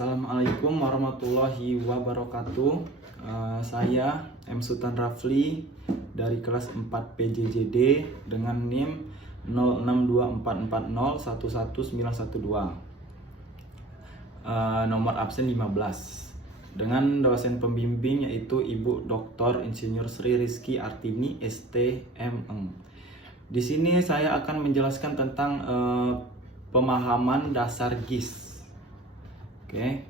Assalamualaikum warahmatullahi wabarakatuh. Saya M. Sultan Rafli dari kelas 4 PJJD dengan NIM 062440111912. Nomor absen 15. Dengan dosen pembimbing yaitu Ibu Dr. Insinyur Sri Rizky Artini STMM. Di sini saya akan menjelaskan tentang pemahaman dasar GIS. Oke.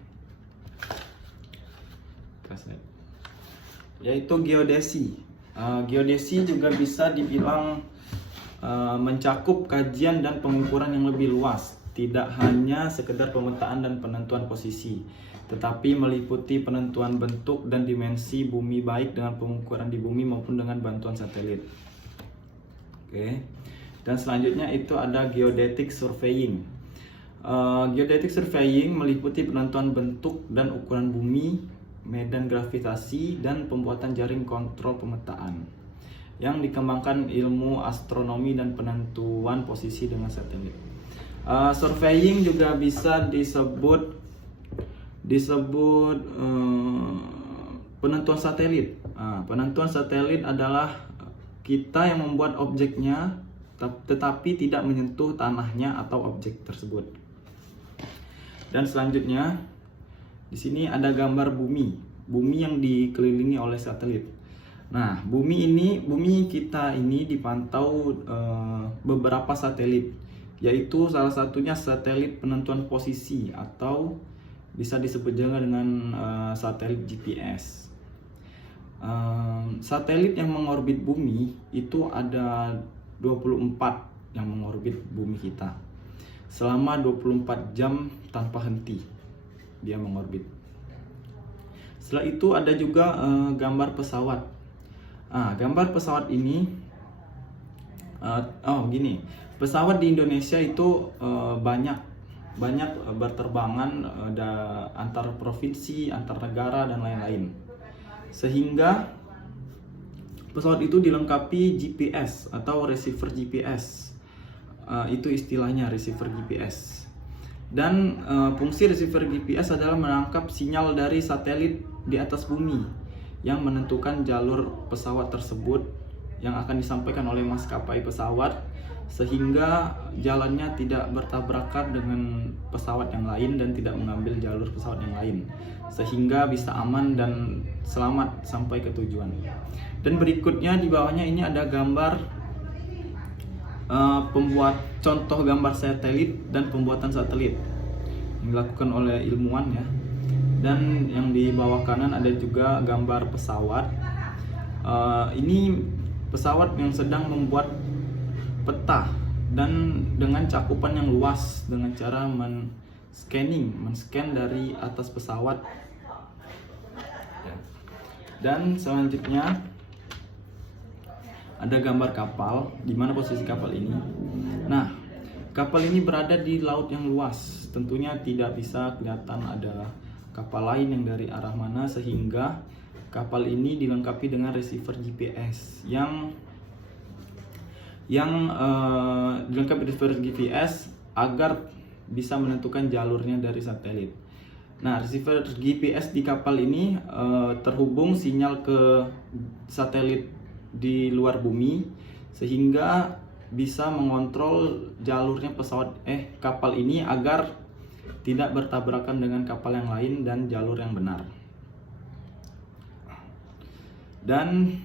Yaitu geodesi. Geodesi juga bisa dibilang mencakup kajian dan pengukuran yang lebih luas, tidak hanya sekedar pemetaan dan penentuan posisi, tetapi meliputi penentuan bentuk dan dimensi bumi baik dengan pengukuran di bumi maupun dengan bantuan satelit. Oke. Dan selanjutnya itu ada geodetic surveying. Geodetic surveying meliputi penentuan bentuk dan ukuran bumi, medan gravitasi, dan pembuatan jaring kontrol pemetaan yang dikembangkan ilmu astronomi dan penentuan posisi dengan satelit. Surveying juga bisa disebut penentuan satelit. Penentuan satelit adalah kita yang membuat objeknya tetapi tidak menyentuh tanahnya atau objek tersebut. Dan selanjutnya di sini ada gambar bumi yang dikelilingi oleh satelit. Nah, bumi kita ini dipantau beberapa satelit, yaitu salah satunya satelit penentuan posisi atau bisa disebut juga dengan satelit GPS. Satelit yang mengorbit bumi itu ada 24 yang mengorbit bumi kita. Selama 24 jam tanpa henti dia mengorbit. Setelah itu ada juga gambar pesawat. Gambar pesawat ini pesawat di Indonesia itu banyak berterbangan antar provinsi, antar negara dan lain-lain. Sehingga pesawat itu dilengkapi GPS atau receiver GPS. Itu istilahnya receiver GPS. Dan fungsi receiver GPS adalah menangkap sinyal dari satelit di atas bumi yang menentukan jalur pesawat tersebut yang akan disampaikan oleh maskapai pesawat, sehingga jalannya tidak bertabrakan dengan pesawat yang lain dan tidak mengambil jalur pesawat yang lain, sehingga bisa aman dan selamat sampai ke tujuan. Dan berikutnya di bawahnya ini ada gambar contoh gambar satelit dan pembuatan satelit yang dilakukan oleh ilmuwan ya. Dan yang di bawah kanan ada juga gambar pesawat. Ini pesawat yang sedang membuat peta dan dengan cakupan yang luas dengan cara men-scan dari atas pesawat. Dan selanjutnya ada gambar kapal, di mana posisi kapal ini. Nah, kapal ini berada di laut yang luas. Tentunya tidak bisa kelihatan ada kapal lain yang dari arah mana, sehingga kapal ini dilengkapi dengan receiver GPS yang dilengkapi receiver GPS agar bisa menentukan jalurnya dari satelit. Nah, receiver GPS di kapal ini terhubung sinyal ke satelit di luar bumi, sehingga bisa mengontrol jalurnya kapal ini agar tidak bertabrakan dengan kapal yang lain dan jalur yang benar. Dan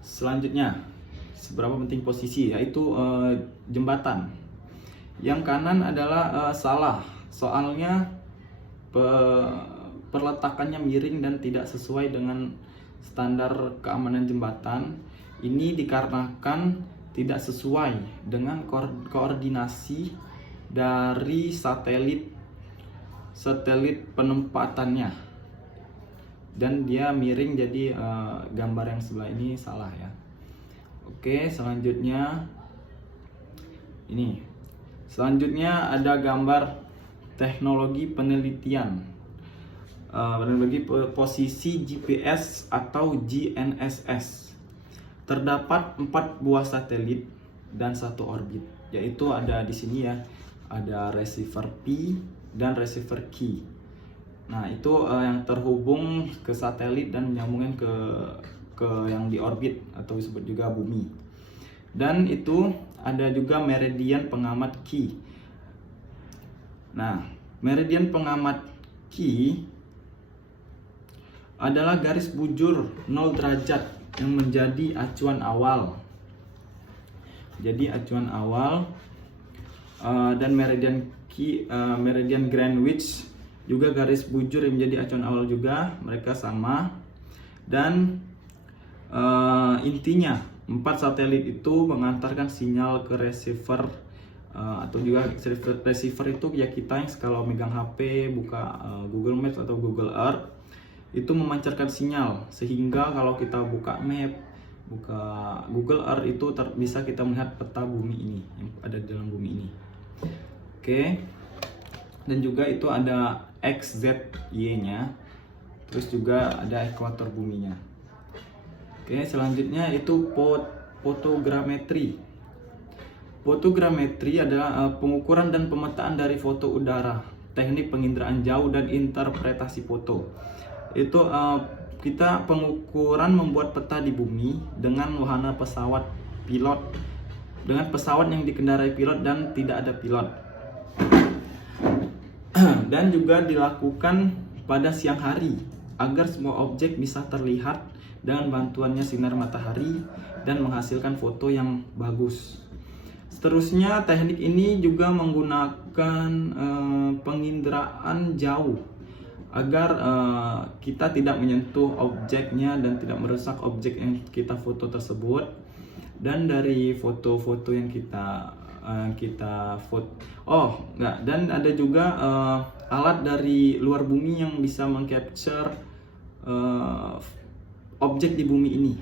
selanjutnya, seberapa penting posisi, yaitu jembatan. Yang kanan adalah salah, soalnya perletakannya miring dan tidak sesuai dengan standar keamanan jembatan. Ini dikarenakan tidak sesuai dengan koordinasi dari satelit penempatannya, dan dia miring, jadi gambar yang sebelah ini salah ya. Oke, selanjutnya ada gambar teknologi penelitian, teknologi posisi GPS atau GNSS. Terdapat 4 buah satelit dan 1 orbit, yaitu ada di sini ya, ada receiver P dan receiver Q. Nah, itu yang terhubung ke satelit dan menyambungkan ke yang di orbit atau disebut juga bumi. Dan itu ada juga meridian pengamat Key. Nah, meridian pengamat Key adalah garis bujur 0 derajat yang menjadi acuan awal. Jadi acuan awal dan meridian Key, meridian Greenwich juga garis bujur yang menjadi acuan awal juga, mereka sama. Dan intinya 4 satelit itu mengantarkan sinyal ke receiver atau juga receiver itu ya kita yang kalau megang HP buka Google Maps atau Google Earth itu memancarkan sinyal, sehingga kalau kita buka map, buka Google Earth itu bisa kita melihat peta bumi ini yang ada di dalam bumi ini. Oke. Dan juga itu ada X, Z, Y-nya. Terus juga ada ekuator buminya. Oke, selanjutnya itu fotogrametri. Fotogrametri adalah pengukuran dan pemetaan dari foto udara, teknik penginderaan jauh dan interpretasi foto. Itu kita pengukuran membuat peta di bumi dengan wahana pesawat pilot, dengan pesawat yang dikendarai pilot dan tidak ada pilot. Dan juga dilakukan pada siang hari agar semua objek bisa terlihat dengan bantuannya sinar matahari dan menghasilkan foto yang bagus. Seterusnya teknik ini juga menggunakan penginderaan jauh agar kita tidak menyentuh objeknya dan tidak merusak objek yang kita foto tersebut. Dan dari foto-foto yang kita foto, dan ada juga alat dari luar bumi yang bisa mengcapture objek di bumi ini.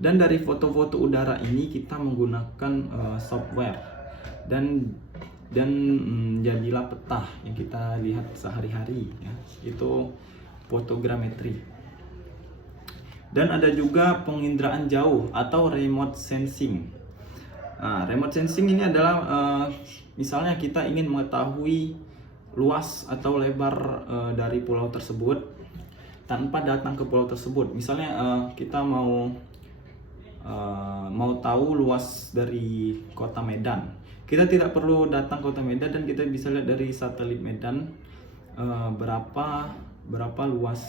Dan dari foto-foto udara ini kita menggunakan software dan jadilah peta yang kita lihat sehari-hari ya. Itu fotogrametri. Dan ada juga penginderaan jauh atau remote sensing. Nah, remote sensing ini adalah misalnya kita ingin mengetahui luas atau lebar dari pulau tersebut tanpa datang ke pulau tersebut. Misalnya kita mau tahu luas dari kota Medan. Kita tidak perlu datang ke kota Medan dan kita bisa lihat dari satelit Medan berapa luas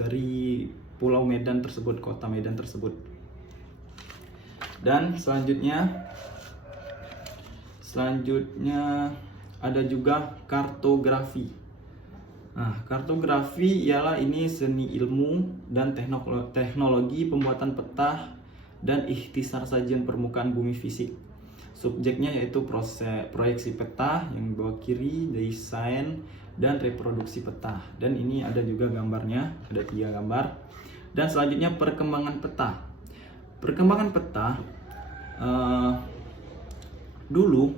dari pulau Medan tersebut, kota Medan tersebut. Dan selanjutnya ada juga kartografi. Nah, kartografi ialah ini seni ilmu dan teknologi pembuatan peta dan ikhtisar sajian permukaan bumi fisik. Subjeknya yaitu proyeksi peta yang di bawah kiri, desain dan reproduksi peta. Dan ini ada juga gambarnya, ada 3 gambar. Dan selanjutnya perkembangan peta. Perkembangan peta, dulu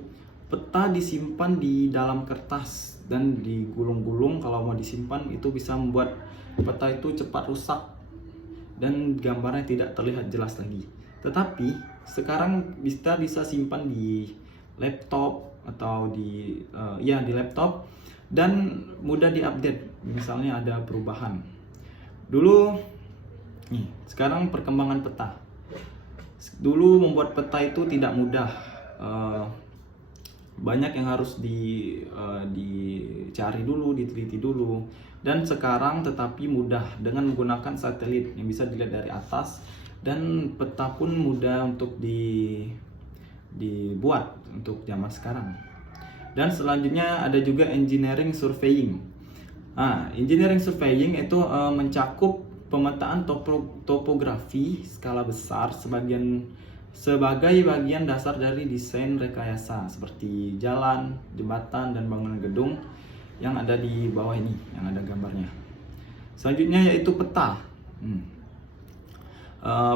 peta disimpan di dalam kertas dan digulung-gulung. Kalau mau disimpan itu bisa membuat peta itu cepat rusak dan gambarnya tidak terlihat jelas lagi. Tetapi sekarang bisa simpan di laptop atau di laptop dan mudah diupdate. Misalnya ada perubahan. Sekarang perkembangan peta. Dulu membuat peta itu tidak mudah. Banyak yang harus dicari dulu, diteliti dulu. Dan sekarang tetapi mudah dengan menggunakan satelit yang bisa dilihat dari atas, dan peta pun mudah untuk dibuat untuk zaman sekarang. Dan selanjutnya ada juga engineering surveying. Engineering surveying itu mencakup pemetaan topografi skala besar sebagai bagian dasar dari desain rekayasa seperti jalan, jembatan, dan bangunan gedung yang ada di bawah ini, yang ada gambarnya. Selanjutnya yaitu peta.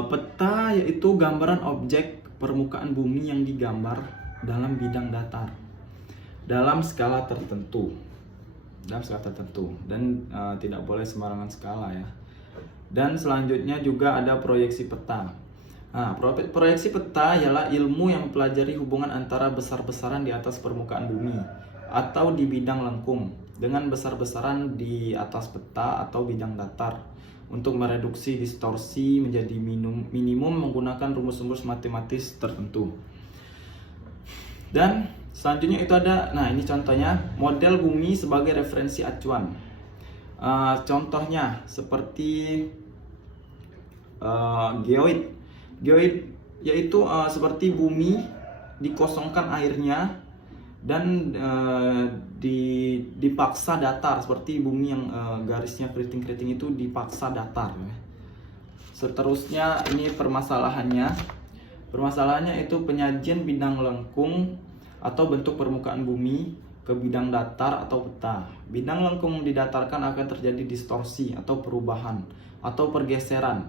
Peta yaitu gambaran objek permukaan bumi yang digambar dalam bidang datar dalam skala tertentu, dan tidak boleh sembarangan skala ya. Dan selanjutnya juga ada proyeksi peta. Proyeksi peta ialah ilmu yang mempelajari hubungan antara besar-besaran di atas permukaan bumi atau di bidang lengkung dengan besar-besaran di atas peta atau bidang datar untuk mereduksi distorsi menjadi minimum menggunakan rumus-rumus matematis tertentu. Dan selanjutnya itu ada, nah ini contohnya model bumi sebagai referensi acuan. Contohnya seperti geoid. Geoid yaitu seperti bumi dikosongkan airnya dan dipaksa datar, seperti bumi yang garisnya keriting-keriting itu dipaksa datar. Seterusnya ini permasalahannya itu penyajian bidang lengkung atau bentuk permukaan bumi ke bidang datar atau peta. Bidang lengkung didatarkan akan terjadi distorsi atau perubahan atau pergeseran.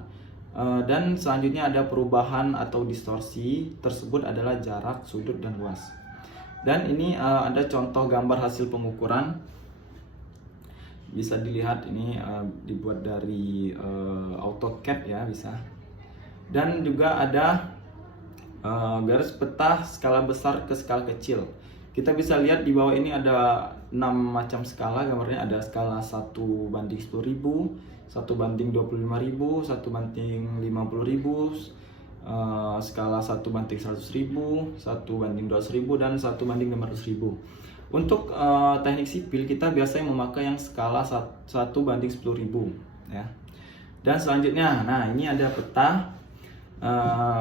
Dan selanjutnya ada perubahan atau distorsi tersebut adalah jarak, sudut, dan luas. Dan ini ada contoh gambar hasil pengukuran. Bisa dilihat ini dibuat dari AutoCAD ya, bisa. Dan juga ada garis peta skala besar ke skala kecil. Kita bisa lihat di bawah ini ada 6 macam skala gambarnya. Ada skala 1:10.000, 1:25.000, 1:50.000, skala 1:100.000, 1:200.000, dan 1:500.000. Untuk teknik sipil kita biasanya memakai yang skala 1:10.000 ya. Dan selanjutnya, nah ini ada peta,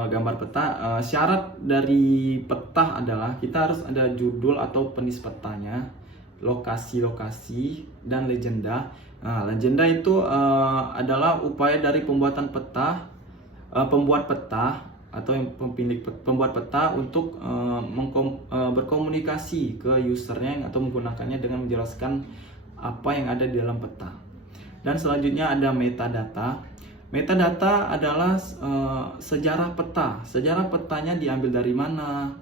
gambar peta. Syarat dari peta adalah kita harus ada judul atau penis petanya, lokasi-lokasi, dan legenda. Legenda itu adalah upaya dari pembuat peta atau yang pembuat peta untuk berkomunikasi ke usernya atau menggunakannya dengan menjelaskan apa yang ada di dalam peta. Dan selanjutnya ada metadata. Metadata adalah sejarah peta. Sejarah petanya diambil dari mana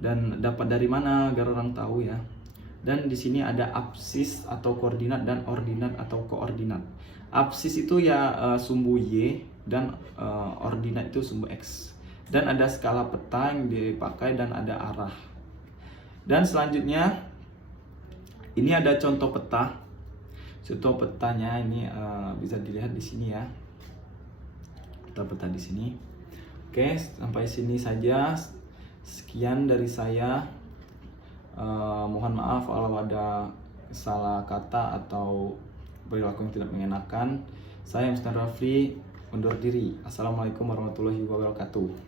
dan dapat dari mana agar orang tahu ya. Dan di sini ada absis atau koordinat dan ordinat atau koordinat. Absis itu ya sumbu Y dan ordinat itu sumbu X. Dan ada skala peta yang dipakai dan ada arah. Dan selanjutnya ini ada contoh peta. Contoh petanya ini bisa dilihat di sini ya. Peta di sini. Oke, sampai sini saja. Sekian dari saya. Mohon maaf kalau ada salah kata atau perilaku yang tidak mengenakan. Saya Mr. Rafli undur diri. Assalamualaikum warahmatullahi wabarakatuh.